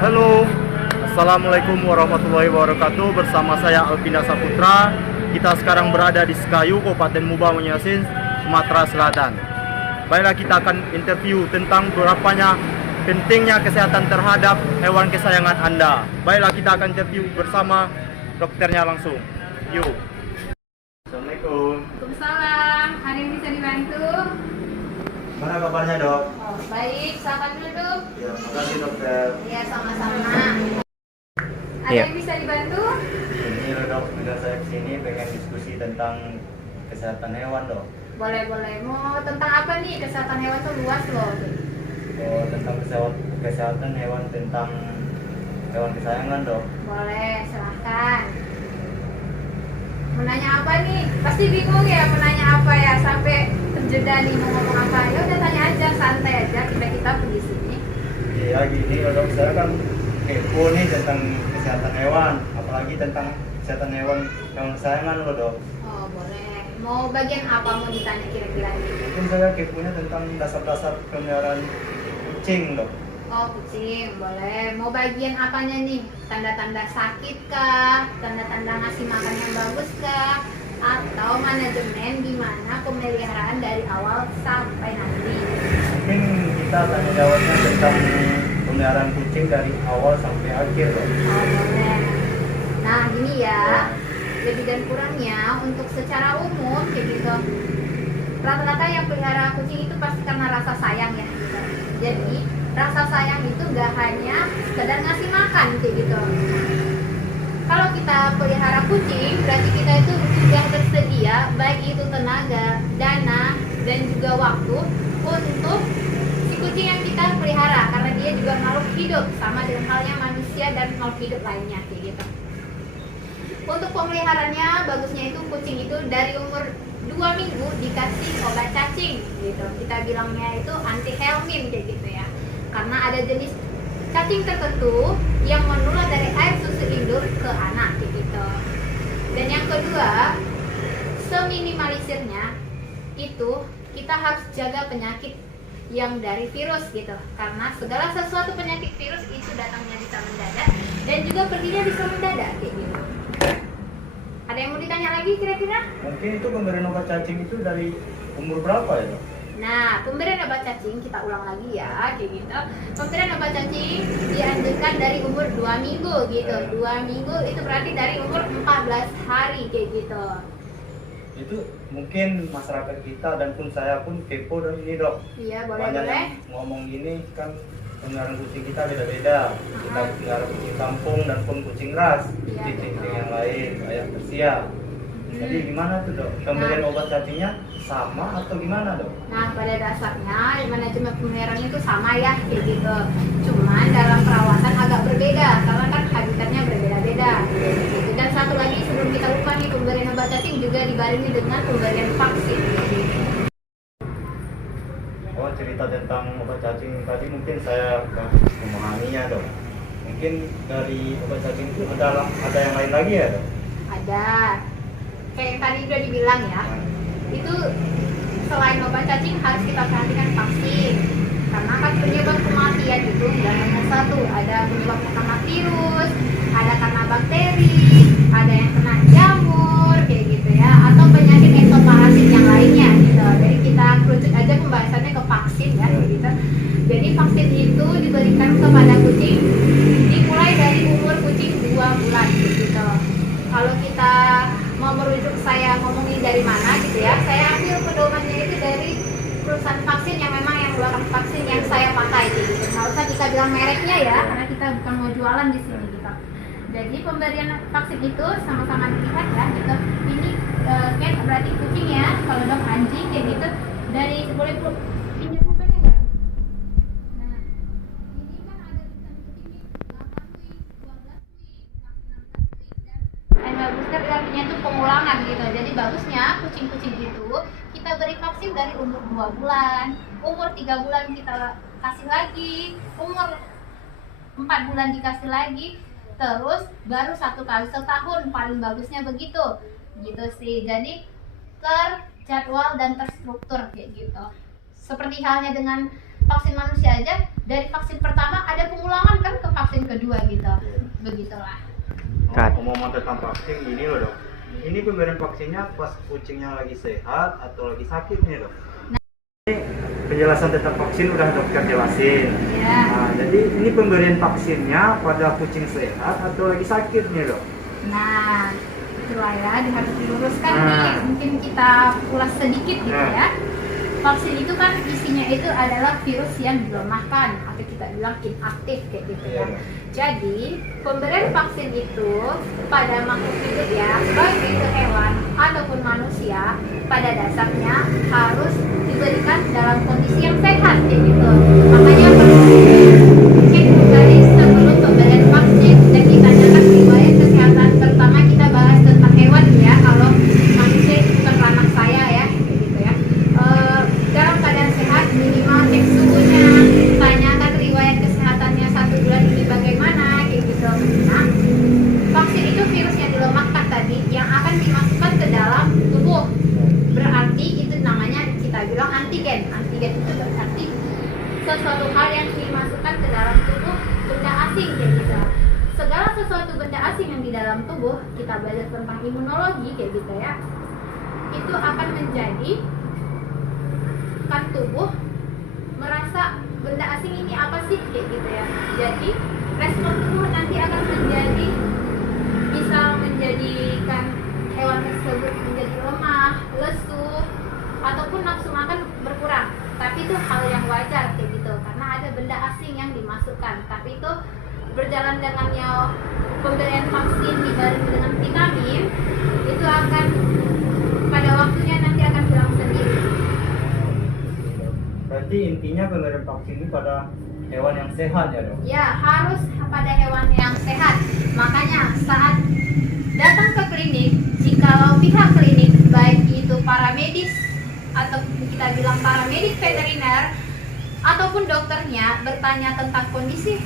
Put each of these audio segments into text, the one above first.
Halo, Assalamualaikum warahmatullahi wabarakatuh. Bersama saya Alvinda Saputra. Kita sekarang berada di Sekayu, Kabupaten Muba Menyasin, Sumatera Selatan. Baiklah, kita akan interview tentang berapanya pentingnya kesehatan terhadap hewan kesayangan Anda. Baiklah, kita akan interview bersama dokternya langsung. Yuk. Assalamualaikum. Waalaikumsalam. Hari ini bisa dibantu? Mana kabarnya, Dok? Oh, baik. Silakan duduk. Ya, makasih dokter. Iya, sama-sama. Ada Iya. yang bisa dibantu? Ini loh, Dok, juga saya kesini pengen diskusi tentang kesehatan hewan, Dok. Boleh. Mau tentang apa nih? Kesehatan hewan tuh luas loh. Oh, tentang kesehatan hewan, tentang hewan kesayangan, Dok. Boleh, silahkan. Mau nanya apa nih? Pasti bingung ya mau nanya apa ya, sampai terjeda nih mau ngomong apa. Ya udah tanya aja, santai aja, kita pun di sini. Ya gini loh, Dok, saya kan kepo nih tentang kesehatan hewan, apalagi tentang kesehatan hewan kesayangan loh, Dok. Oh, boleh. Mau bagian apa mau ditanya kira-kira nih? Mungkin saya keponya tentang dasar-dasar pemeliharaan kucing, Dok. Oh, kucing, boleh. Mau bagian apanya nih? Tanda-tanda sakit kah? Tanda-tanda ngasih makan yang bagus kah? Atau manajemen gimana pemeliharaan dari awal sampai nanti? Mungkin kita tanya jawabnya tentang pemeliharaan kucing dari awal sampai akhir, Dok. Oh, boleh. Nah, gini ya. Lebih dan kurangnya untuk secara umum kayak gitu. Rata-rata yang pelihara kucing itu pasti karena rasa sayang ya gitu. Jadi rasa sayang itu gak hanya sekedar ngasih makan kayak gitu. Kalau kita pelihara kucing berarti kita itu sudah tersedia baik itu tenaga, dana, dan juga waktu untuk si kucing yang kita pelihara, karena dia juga makhluk hidup sama dengan halnya manusia dan makhluk hidup lainnya kayak gitu. Untuk pemeliharaannya bagusnya itu kucing itu dari umur 2 minggu dikasih obat cacing gitu. Kita bilangnya itu anti helmin kayak gitu ya. Karena ada jenis cacing tertentu yang menular dari air susu induk ke anak kayak gitu. Dan yang kedua, seminimalisirnya itu kita harus jaga penyakit yang dari virus gitu. Karena segala sesuatu penyakit virus itu datangnya bisa mendadak dan juga perginya bisa mendadak kayak gitu. Ada yang mau ditanya lagi kira-kira? Mungkin itu pemberian obat cacing itu dari umur berapa ya, Dok? Nah, pemberian obat cacing kita ulang lagi ya, kayak gitu. Pemberian obat cacing dianjurkan dari umur 2 minggu gitu. 2 minggu itu berarti dari umur 14 hari kayak gitu. Itu mungkin masyarakat kita dan pun saya pun kepo dan ini, Dok. Iya, Banyak boleh. yang ngomong gini kan pemeliharaan kucing kita beda-beda. Kita pelihara kucing kampung dan pun kucing ras, Iya, kucing betul. yang lain kayak Persia. Jadi gimana tuh, Dok? Pemberian obat cacingnya sama atau gimana, Dok? Nah, pada dasarnya manajemen pemeliharaannya itu sama ya, kayak gitu. Cuman dalam perawatan agak berbeda, karena kan habitatnya berbeda-beda. Gitu. Dan satu lagi sebelum kita lupa nih, pemberian obat cacing juga dibarengi dengan pemberian vaksin. Oh, cerita tentang obat cacing tadi mungkin saya memahaminya, Dok. Mungkin dari obat cacing itu ada yang lain lagi ya, Dok? Ada, kayak yang tadi udah dibilang ya, itu selain obat cacing harus kita perhatikan vaksin. Karena kan penyebab kematian itu nggak hanya satu, ada penyebab karena virus, ada karena bakteri, ada yang kena jamur kayak gitu ya, atau penyakit ekoparasit yang lainnya gitu. Jadi kita kerucut aja pembahasannya ke vaksin ya kayak gitu. Jadi vaksin itu diberikan kepada kucing dimulai dari umur kucing 2 bulan gitu. Kalau kita mau merujuk saya ngomongin dari mana gitu ya, saya ambil pedomannya itu dari perusahaan vaksin yang memang yang mengeluarkan vaksin yang saya pakai gitu. Nggak usah kita bilang mereknya ya, karena kita bukan mau jualan di sini gitu. Jadi pemberian vaksin itu sama-sama dilihat ya gitu. Ini kan berarti kucing ya, kalau dong anjing kayak gitu. Dari boleh pinjam bukunya nggak? Nah, ini kan ada tulisan kucing nih, 8 week, 12 week, 16 week, dan annual booster artinya itu pengulangan gitu. Jadi bagusnya kucing-kucing itu kita beri vaksin dari umur 2 bulan, umur 3 bulan kita kasih lagi, umur 4 bulan dikasih lagi, terus baru 1 kali setahun, paling bagusnya begitu gitu sih. Jadi terjadwal dan terstruktur kayak gitu. Seperti halnya dengan vaksin manusia aja, dari vaksin pertama ada pengulangan kan ke vaksin kedua. juga gitu. Begitulah. Ngomong tentang vaksin ini loh dok. Ini pemberian vaksinnya pas kucingnya lagi sehat atau lagi sakit nih dok? Ini penjelasan tentang vaksin udah dokter jelasin. Ya. Nah, jadi ini pemberian vaksinnya pada kucing sehat atau lagi sakit nih dok? Nah, itulah ya, harus diluruskan Nah. nih. Mungkin kita ulas sedikit gitu Nah. ya. Vaksin itu kan isinya itu adalah virus yang dilemahkan atau kita bilang inaktif kayak gitu ya. Iya. Jadi pemberian vaksin itu pada makhluk hidup ya, baik itu hewan ataupun manusia, pada dasarnya harus diberikan dalam kondisi yang sehat kayak gitu. Makanya mungkin dari sebelum pemberian vaksin dan ditanyakan riwayat kesehatan, pertama kita bahas tentang hewan ya. Kalau manusia itu bukan ranah saya ya, kayak gitu ya. Dalam keadaan sehat minimal cek suhunya, tanyakan riwayat kesehatannya 1 bulan ini bagaimana kayak gitu. Nah, vaksin itu virus yang dilemahkan tadi yang akan dimasukkan ke dalam tubuh. Berarti itu namanya kita bilang antigen. Antigen itu berarti sesuatu hal yang dimasukkan ke dalam tubuh benda asing kayak gitu. Segala sesuatu benda asing yang di dalam tubuh, kita belajar tentang imunologi kayak gitu ya, itu akan menjadi kan tubuh merasa benda asing ini apa sih kayak gitu ya. Jadi respon tubuh nanti akan menjadi bisa menjadikan hewan tersebut menjadi lemah, lesu, ataupun nafsu makan berkurang. Tapi itu hal yang wajar kayak gitu karena ada benda asing yang dimasukkan. Tapi itu berjalan dengannya pemberian vaksin dibarengi dengan vitamin, itu akan pada waktunya nanti akan hilang sendiri. Berarti intinya pemberian vaksin ini pada hewan yang sehat ya dok? Ya, harus pada hewan yang sehat. Makanya saat datang ke klinik, jikalau pihak klinik baik itu para medis atau kita bilang paramedik veteriner ataupun dokternya bertanya tentang kondisi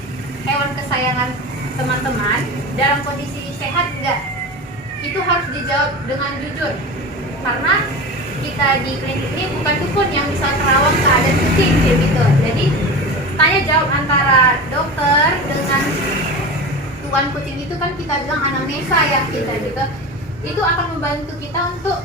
hewan kesayangan teman-teman dalam kondisi sehat enggak, itu harus dijawab dengan jujur. Karena kita di klinik ini bukan dukun yang bisa terawang keadaan kucing kayak gitu. Jadi tanya jawab antara dokter dengan tuan kucing itu kan kita bilang anamnesa ya kita gitu. Itu akan membantu kita untuk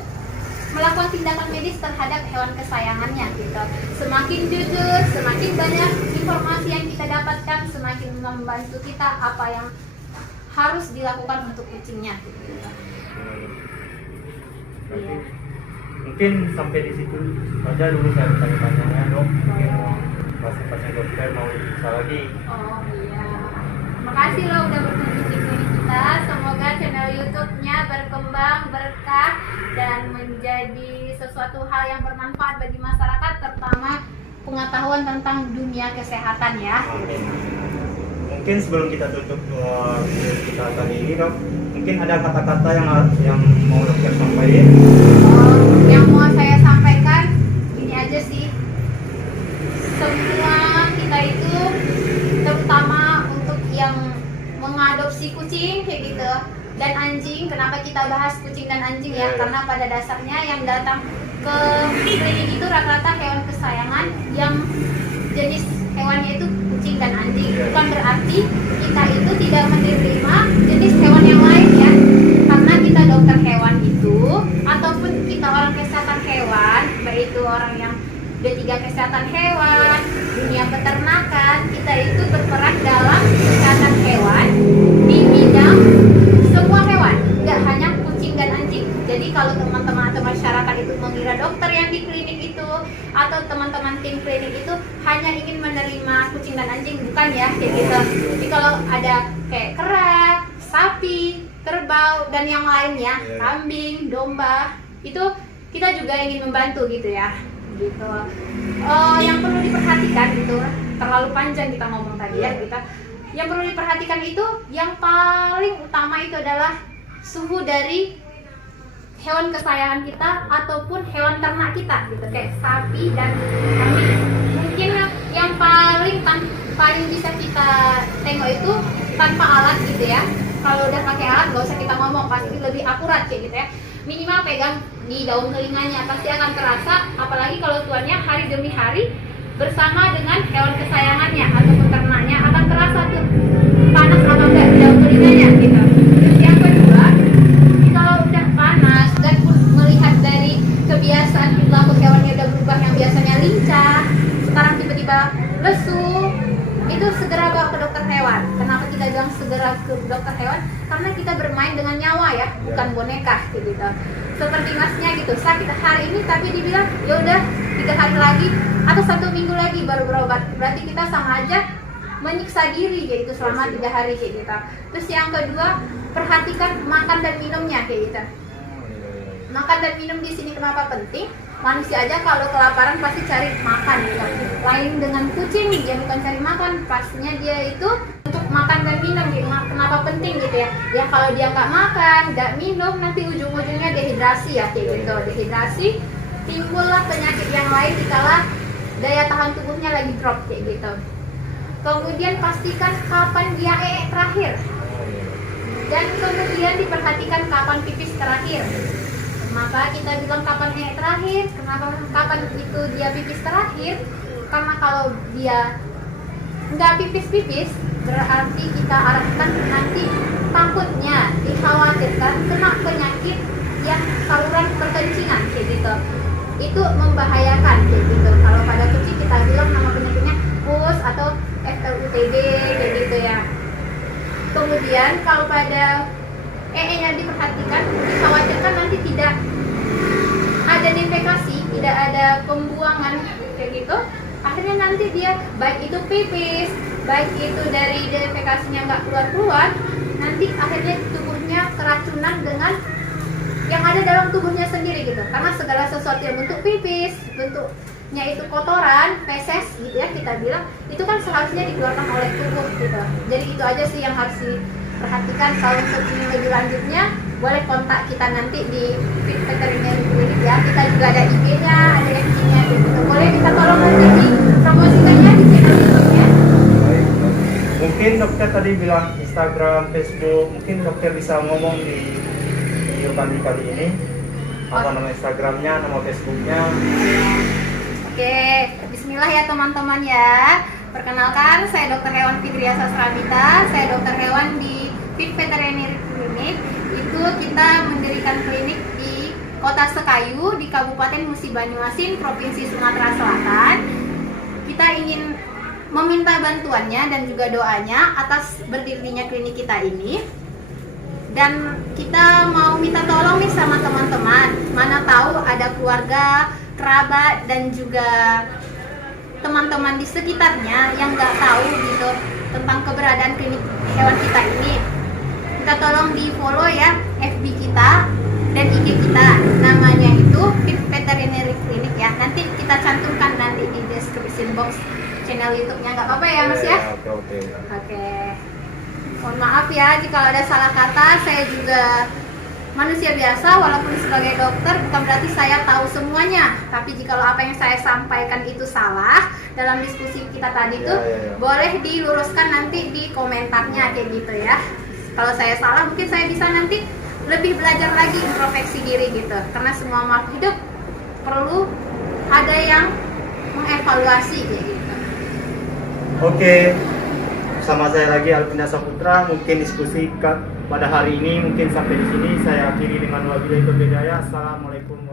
melakukan tindakan medis terhadap hewan kesayangannya gitu. Semakin jujur, semakin banyak informasi yang kita dapatkan, semakin membantu kita apa yang harus dilakukan untuk kucingnya gitu. Berarti mungkin sampai di situ saja dulu saya tanya-tanya dok. Mungkin pasien-pasien dokter mau diperiksa lagi. Oh iya. Makasih lo udah berkunjung di klinik kita. Semoga channel YouTube-nya berkembang, berkah dan menjadi sesuatu hal yang bermanfaat bagi masyarakat, terutama pengetahuan tentang dunia kesehatan ya. Amin. Mungkin sebelum kita tutup video kita kali ini dok, mungkin ada kata-kata yang mau dokter sampaikan. Yang mau saya sampaikan ini aja sih. Semua kita itu terutama untuk yang mengadopsi kucing kayak gitu dan anjing. Kenapa kita bahas kucing dan anjing ya? Karena pada dasarnya yang datang ke klinik itu rata-rata hewan kesayangan yang jenis hewannya itu kucing dan anjing. Bukan berarti kita itu tidak menerima jenis hewan yang lain ya. Karena kita dokter hewan itu ataupun kita orang kesehatan hewan, baik itu orang yang D3 kesehatan hewan, dunia peternakan, kita itu berperan dalam kesehatan hewan di bidang semua hewan, nggak hanya kucing dan anjing. Jadi kalau teman-teman atau masyarakat itu mengira dokter yang di klinik itu atau teman-teman tim klinik itu hanya ingin menerima kucing dan anjing, bukan ya kayak gitu. Jadi kalau ada kayak kera, sapi, kerbau dan yang lainnya, kambing, domba, itu kita juga ingin membantu gitu ya. Gitu. Yang perlu diperhatikan itu terlalu panjang kita ngomong tadi ya kita. Yang perlu diperhatikan itu yang paling utama itu adalah suhu dari hewan kesayangan kita ataupun hewan ternak kita gitu kayak sapi dan kambing. Mungkin yang paling bisa kita tengok itu tanpa alat gitu ya. Kalau udah pakai alat nggak usah kita ngomong, pasti lebih akurat kayak gitu ya. Minimal pegang di daun telinganya pasti akan terasa, apalagi kalau tuannya hari demi hari bersama dengan hewan kesayangannya ataupun ternaknya akan terasa tuh panas lesu, itu segera bawa ke dokter hewan. Kenapa kita bilang segera ke dokter hewan? Karena kita bermain dengan nyawa ya, bukan boneka gitu. Seperti masnya gitu, sakit hari ini tapi dibilang ya udah 3 hari lagi atau 1 minggu lagi baru berobat. Berarti kita sama aja menyiksa diri kayak gitu selama 3 hari kayak gitu. Terus yang kedua, perhatikan makan dan minumnya kayak gitu. Makan dan minum di sini kenapa penting? Manusia aja kalau kelaparan pasti cari makan gitu. Lain dengan kucing, dia bukan cari makan, pastinya dia itu untuk makan dan minum gitu. Kenapa penting gitu ya? Ya kalau dia nggak makan, nggak minum, nanti ujung-ujungnya dehidrasi ya kayak gitu. Dehidrasi, timbullah penyakit yang lain dikala daya tahan tubuhnya lagi drop kayak gitu. Kemudian pastikan kapan dia terakhir. Dan kemudian diperhatikan kapan pipis terakhir. Maka kita bilang kapan terakhir. Kenapa kapan itu dia pipis terakhir? Karena kalau dia nggak pipis-pipis, berarti kita arahkan nanti takutnya dikhawatirkan kena penyakit yang saluran perkencingan kayak gitu. Itu membahayakan kayak gitu. Kalau pada kucing kita bilang nama penyakitnya PUS atau FLUTD kayak gitu ya. Kemudian kalau pada nya diperhatikan, dikhawatirkan nanti tidak ada defekasi, tidak ada pembuangan kayak gitu. Akhirnya nanti dia baik itu pipis, baik itu dari defekasinya nggak keluar-keluar, nanti akhirnya tubuhnya keracunan dengan yang ada dalam tubuhnya sendiri gitu. Karena segala sesuatu yang bentuk pipis, bentuknya itu kotoran, feses gitu ya kita bilang, itu kan seharusnya dikeluarkan oleh tubuh gitu. Jadi itu aja sih yang harus diperhatikan. Kalau untuk ini lebih lanjutnya boleh kontak kita nanti di Fit Veterinary Clinic ya. Kita juga ada IG-nya, ada FB-nya gitu. Boleh kita tolong nanti dipromosikannya di channel YouTube-nya. Baik. Mungkin dokter tadi bilang Instagram, Facebook, mungkin dokter bisa ngomong di video kali ini apa nama Instagramnya, nama Facebooknya. Oke, bismillah ya teman-teman ya. Perkenalkan, saya Dr. Hewan Fitria Sasrabita. Saya dokter hewan di Fit Veterinary Clinic. Itu kita mendirikan klinik di Kota Sekayu di Kabupaten Musi Banyuasin, Provinsi Sumatera Selatan. Kita ingin meminta bantuannya dan juga doanya atas berdirinya klinik kita ini. Dan kita mau minta tolong nih sama teman-teman. Mana tahu ada keluarga, kerabat, dan juga teman-teman di sekitarnya yang nggak tahu gitu tentang keberadaan klinik hewan kita ini. Kita tolong di follow ya FB kita dan IG kita, namanya itu Fit Veterinary Clinic ya. Nanti kita cantumkan nanti di description box channel YouTube-nya, nggak apa-apa ya Mas ya? Oke. Mohon maaf ya jika ada salah kata. Saya juga manusia biasa, walaupun sebagai dokter bukan berarti saya tahu semuanya. Tapi jika apa yang saya sampaikan itu salah dalam diskusi kita tadi itu boleh diluruskan nanti di komentarnya kayak gitu ya. Kalau saya salah mungkin saya bisa nanti lebih belajar lagi introspeksi diri gitu. Karena semua makhluk hidup perlu ada yang mengevaluasi kayak gitu. Oke. Sama saya lagi Alvina Saputra. Mungkin diskusi pada hari ini mungkin sampai di sini. Saya akhiri dengan wabillahi taufiq hidayah. Assalamualaikum.